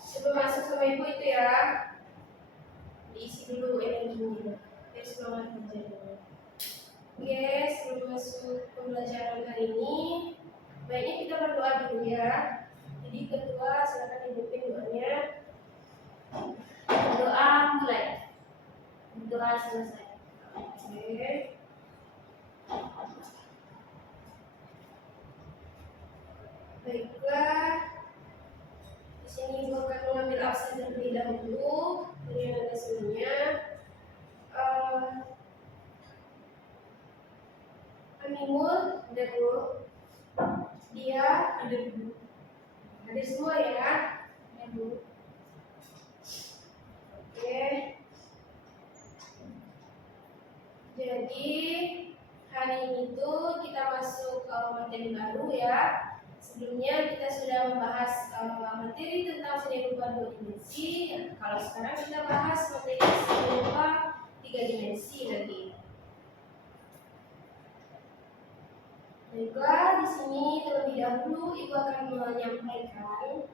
Sebelum masuk sama ibu itu ya, diisi dulu energinya biar semangat belajarnya. Oke, sebelum masuk pembelajaran hari ini, baiknya kita berdoa dulu ya. Jadi ketua silakan dipimpin doanya. Doa mulai. Doa selesai. Oke. Baiklah. Di sini ibu akan mengambil absen terlebih dahulu dari nada sebelumnya. Aminul, ada Bu. Dia ada Bu. Hadir semua ya. Ya, Bu. Oke. Jadi hari ini tuh kita masuk materi baru ya. Sebelumnya kita sudah membahas materi tentang seni rupa 2 dimensi. Kalau sekarang kita bahas materi seni rupa 3 dimensi lagi. Baiklah, di sini terlebih dahulu Ibu akan menyampaikan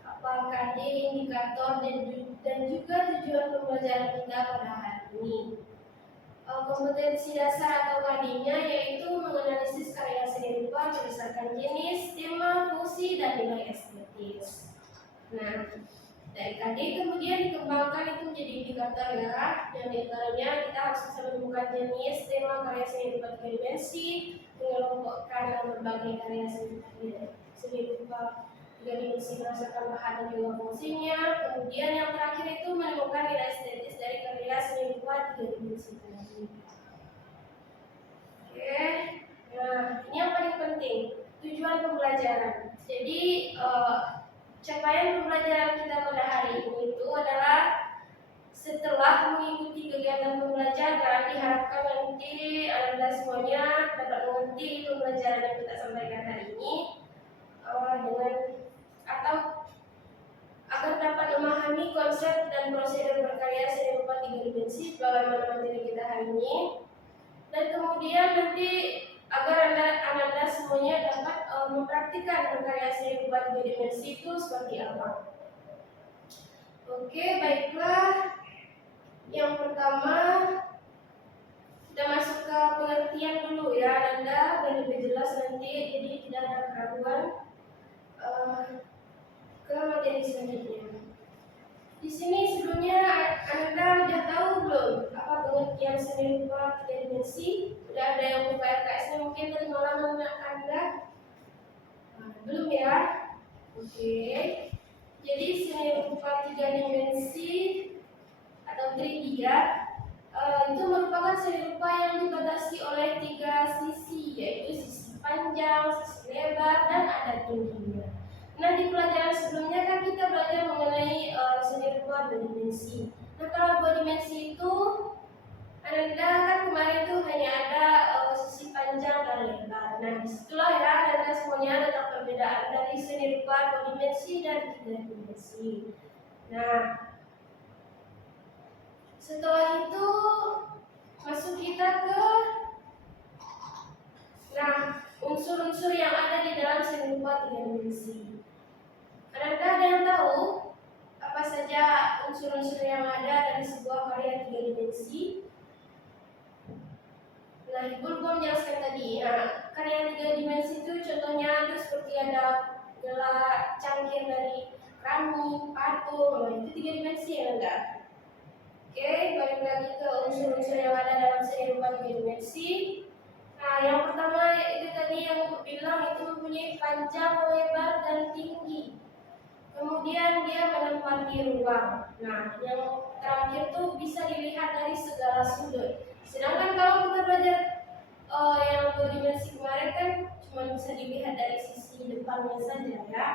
apa KD, indikator, dan juga tujuan pembelajaran kita pada hari ini. Kompetensi dasar atau KD-nya yaitu menganalisis karya seni rupa berdasarkan jenis, tema, fungsi, dan nilai estetis. Nah, dari KD kemudian dikembangkan itu menjadi indikator ya. Yang diantaranya kita harus bisa menemukan jenis, tema, karya seni rupa 3 dimensi, mengelompokkan berbagai karya seni rupa 3 dimensi berdasarkan bahan dan juga fungsinya. Kemudian yang terakhir itu menemukan nilai estetis dari karya seni rupa 3 dimensi tadi. Oke, nah ini yang paling penting, tujuan pembelajaran. Jadi capaian pembelajaran kita pada hari ini itu adalah setelah mengikuti kegiatan pembelajaran, diharapkan nanti Anda semuanya dapat mengerti pembelajaran yang kita sampaikan hari ini dengan atau agar dapat memahami konsep dan prosedur berkarya seni rupa 3 dimensi bagaimana materi kita hari ini, dan kemudian nanti agar anda semuanya dapat mempraktikkan berkarya seni rupa 3 dimensi itu seperti apa. Oke, baiklah. Yang pertama kita masuk ke pengertian dulu ya, Anda biar lebih jelas nanti, jadi tidak ada keraguan ke materi selanjutnya. Di sini sebelumnya Anda sudah tahu belum apa pengertian seni rupa 3 dimensi? Sudah ada yang buka LKS-nya mungkin dari malam Anda? Belum ya? Oke. Jadi seni rupa 3 dimensi atau 3D ya, itu merupakan seni rupa yang dibatasi oleh 3 sisi, yaitu sisi panjang, sisi lebar, dan ada tingginya. Nah, di pelajaran sebelumnya kan kita belajar mengenai seni rupa 2 dimensi. Nah, kalau 2 dimensi itu Anda kan kemarin tuh hanya ada sisi panjang dan lebar. Nah, disitulah ya Anda semuanya ada perbedaan dari seni rupa 2 dimensi dan 3 dimensi. Nah, setelah itu masuk kita ke unsur-unsur yang ada di dalam seni rupa 3 dimensi. Adakah ada yang tahu apa saja unsur-unsur yang ada dari sebuah karya 3 dimensi? Nah, Ibu belum menjelaskan tadi. Nah, karya 3 dimensi itu contohnya itu seperti ada gelas, cangkir dari keramik, patung. Nah, itu 3 dimensi ya enggak? Oke, balik lagi ke unsur-unsur yang ada dalam seni rupa 3 dimensi. Nah, yang pertama itu tadi yang Ibu bilang itu mempunyai panjang, lebar, dan tinggi. Kemudian dia menempati ruang. Nah, yang terakhir tuh bisa dilihat dari segala sudut. Sedangkan kalau kita belajar yang 2 dimensi kemarin kan cuma bisa dilihat dari sisi depannya saja ya,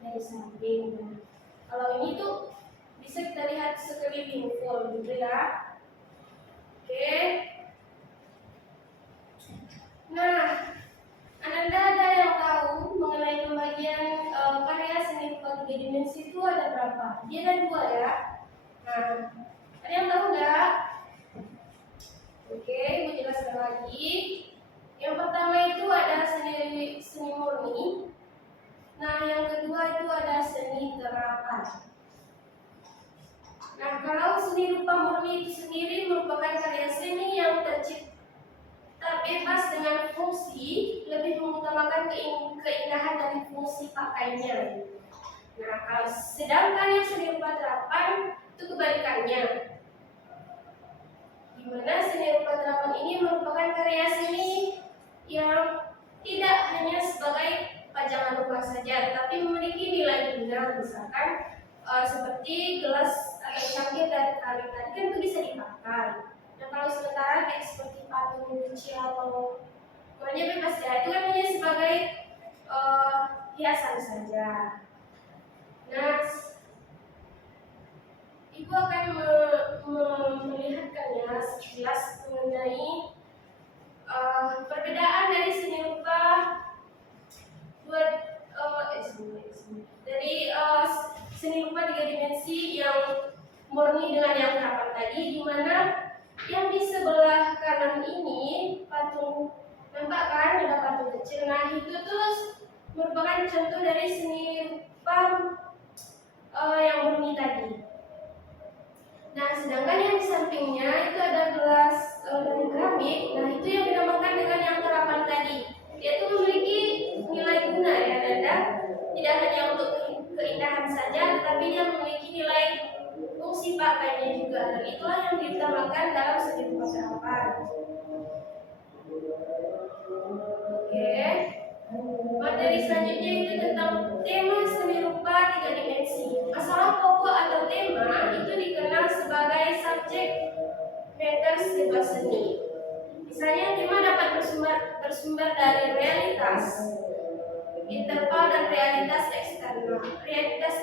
dari samping. Nah, kalau ini tuh bisa kita lihat sekeliling full gitu ya. Oke. Nah, Anda ada yang tahu mengenai pembagian karya seni rupa 3 dimensi itu ada berapa? Dia ada 2 ya. Nah, ada yang tahu nggak? Oke, Ibu jelaskan lagi. Yang pertama itu ada seni murni. Nah, yang kedua itu ada seni terapan. Nah, kalau seni rupa murni itu sendiri merupakan karya seni yang tercipta bebas dengan fungsi, lebih mengutamakan keindahan dari fungsi pakainya. Nah, kalau sedangkan yang seni rupa terapan itu kebalikannya, di mana seni rupa terapan ini merupakan karya seni yang tidak hanya sebagai pajangan rumah saja, tetapi memiliki nilai guna, misalkan seperti gelas atau cangkir dari kayu tadi kan itu bisa dipakai. Nah, kalau sementara kayak seperti patung kecil atau warnanya bebas ya, itu kan hanya sebagai hiasan saja. Nah, Ibu akan melihatkan ya sekilas mengenai perbedaan dari seni rupa seni rupa tiga dimensi yang murni dengan yang terapan tadi, di mana yang di sebelah kanan ini patung, nampak kan ada patung kecil. Nah, itu tuh merupakan contoh dari seni rupa yang murni tadi. Nah, sedangkan yang di sampingnya itu ada gelas dari keramik. Nah, itu yang dinamakan dengan yang terapan tadi. Dia itu memiliki nilai guna ya, Nanda. Tidak hanya untuk keindahan saja, tetapi dia memiliki nilai fungsi pakainya juga. Dan itulah yang diutamakan dalam seni rupa terapan. Oke. Materi selanjutnya itu tentang tema seni rupa tiga dimensi. Masalah pokok atau tema itu dikenal sebagai subjek matter sebuah seni. Misalnya tema dapat bersumber dari realitas interval dan realitas eksternal. Realitas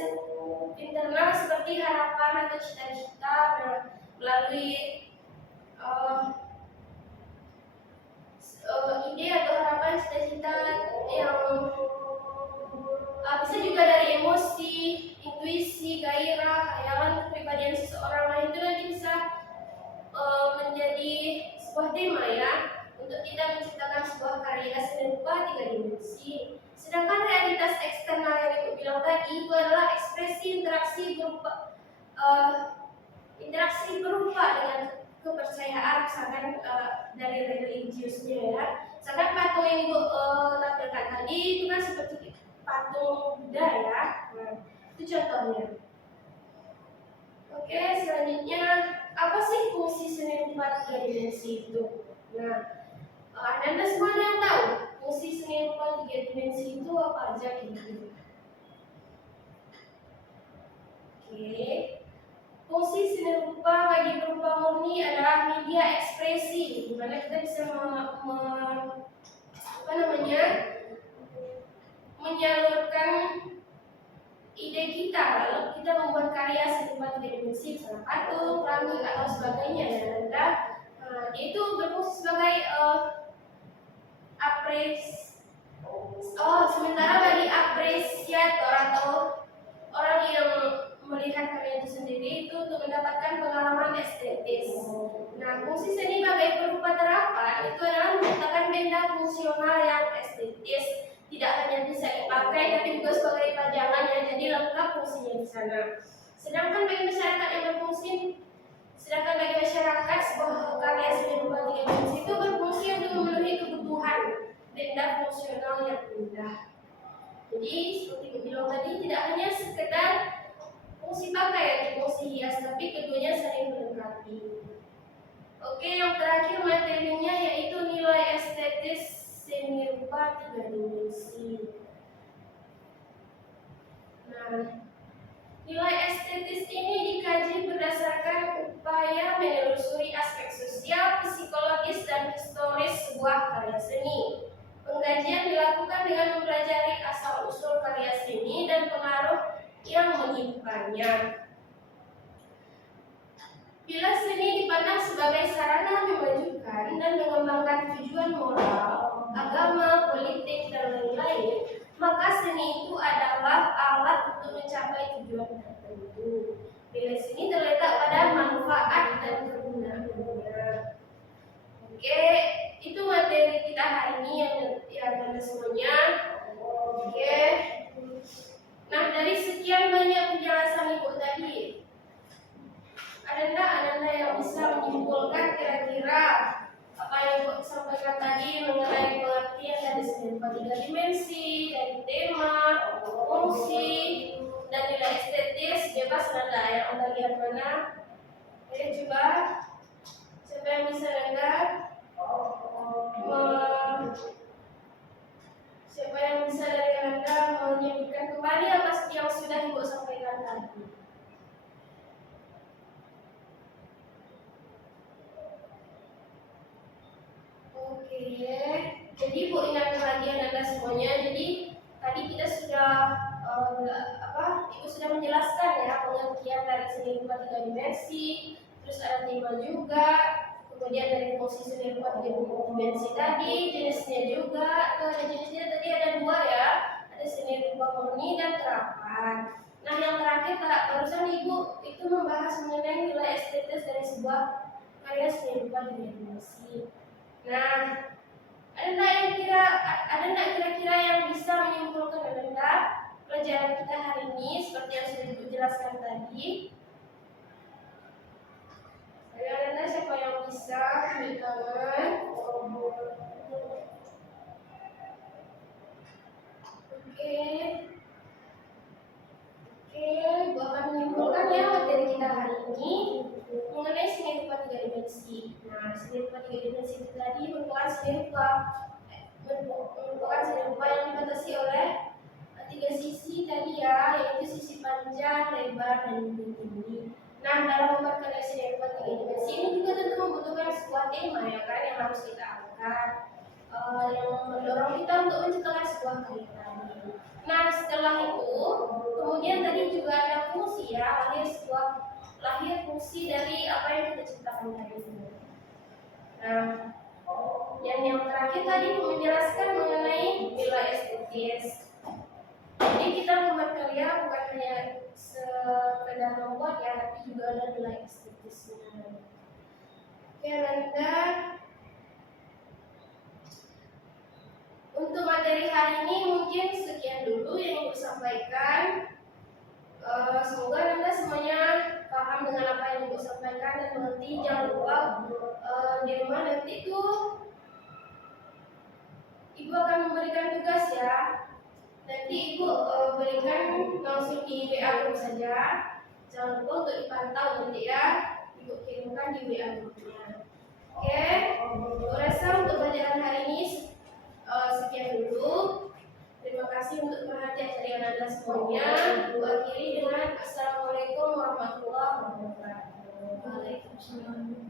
internal seperti harapan atau cita-cita melalui ide atau harapan cita-cita yang bisa juga dari emosi, intuisi, gairah, khayalan, kepribadian seseorang. Nah, itu nanti bisa menjadi sebuah tema ya untuk kita menciptakan sebuah karya seni rupa tiga dimensi. Sedangkan realitas eksternal yang Ibu bilang tadi itu adalah ekspresi interaksi berupa dengan kepercayaan, misalkan dari religiusnya ya. Misalkan patung yang Ibu tampilkan tadi itu kan seperti patung Buddha ya. Nah, itu contohnya. Oke, selanjutnya apa sih fungsi seni rupa tiga dimensi itu? Nah, Anda semua ada yang tahu fungsi seni rupa tiga dimensi itu apa aja gitu? Oke, fungsi seni rupa bagi berupa murni adalah media ekspresi, di mana kita bisa menyalurkan ide kita, lalu kita membuat karya seni rupa tiga dimensi, misalnya patung, keramik atau sebagainya ya. Itu berfungsi sebagai sementara bagi apresiator atau orang yang melihat karya itu sendiri itu untuk mendapatkan pengalaman estetis. Nah, fungsi seni bagai berupa terapan itu adalah menciptakan benda fungsional yang estetis, tidak hanya bisa dipakai tapi juga sebagai pajangan yang jadi lengkap fungsinya di sana. Sedangkan bagi masyarakat sebuah karya seni rupa tiga dimensi itu berfungsi untuk memenuhi kebutuhan benda fungsional yang indah. Jadi seperti bilang tadi, tidak hanya sekedar fungsi pakai atau fungsi hias, tapi keduanya saling melengkapi. Oke, yang terakhir materinya yaitu nilai estetis seni rupa tiga dimensi. Nah, nilai estetis ini dikaji berdasarkan upaya menelusuri aspek sosial, psikologis, dan historis sebuah karya seni. Pengkajian dilakukan dengan mempelajari asal-usul karya seni dan pengaruh yang menyimpannya. Bila seni dipandang sebagai sarana memajukan dan mengembangkan tujuan moral, agama, politik, dan lain-lain, maka seni itu adalah alat untuk mencapai tujuan tertentu. Nilai seni terletak pada manfaat dan kegunaannya. Oke, itu materi kita hari ini yang semuanya. Oke, bisa menyimpulkan kira-kira apa yang Ibu sampaikan tadi mengenai pengertian dari seni rupa 3 dimensi, dari tema, fungsi, dan nilai estetis, bebas nada yang bagian mana? Oke, coba siapa yang bisa dengar? Siapa yang bisa dari Anda menyebutkan kembali apa yang sudah Ibu sampaikan tadi? Oke, jadi Ibu ingatkan lagi Anda semuanya. Jadi tadi kita sudah Ibu sudah menjelaskan ya pengertian dari seni rupa 3 dimensi, terus ada tema juga, kemudian dari fungsi seni rupa 3 dimensi tadi, jenisnya juga, ada jenisnya tadi ada 2 ya, ada seni rupa murni dan terapan. Nah yang terakhir barusan Ibu itu membahas mengenai nilai estetis dari sebuah karya seni rupa 3 dimensi. Nah, ada nggak kira-kira yang bisa menyimpulkan Anda pelajaran kita hari ini seperti yang sudah Ibu jelaskan tadi? Ayo Anda siapa yang bisa tunjuk tangan? Oke, Ibu akan menyimpulkan ya materi kita hari ini mengenai seni rupa 3 dimensi. Nah, seni rupa 3 dimensi itu tadi merupakan seni rupa yang dibatasi oleh 3 sisi tadi ya, yaitu sisi panjang, lebar, dan tinggi. Nah, dalam membuat karya seni rupa 3 dimensi ini juga tentu membutuhkan sebuah tema ya kan yang harus kita angkat, yang mendorong kita untuk menciptakan sebuah karya tadi. Nah, setelah itu, kemudian tadi juga ada fungsi ya, lahir fungsi dari apa yang kita ciptakan tadi. Nah, yang terakhir tadi menjelaskan mengenai nilai estetis. Jadi kita membuat karya bukan hanya sekedar membuat ya, tapi juga ada nilai estetisnya. Oke, Nanda. Untuk materi hari ini mungkin sekian dulu yang Ibu sampaikan. Semoga Anda semuanya paham dengan apa yang Ibu sampaikan dan mengerti. Jangan lupa di rumah nanti tuh Ibu akan memberikan tugas ya. Nanti Ibu berikan langsung di WA group saja. Jangan lupa untuk dipantau nanti ya. Ibu kirimkan di WA grupnya. Oke, Ibu rasa untuk pelajaran hari ini sekian dulu. Terima kasih untuk perhatian dari Anda semuanya. Ibu akhiri dengan Assalamualaikum warahmatullahi wabarakatuh. Waalaikumsalam.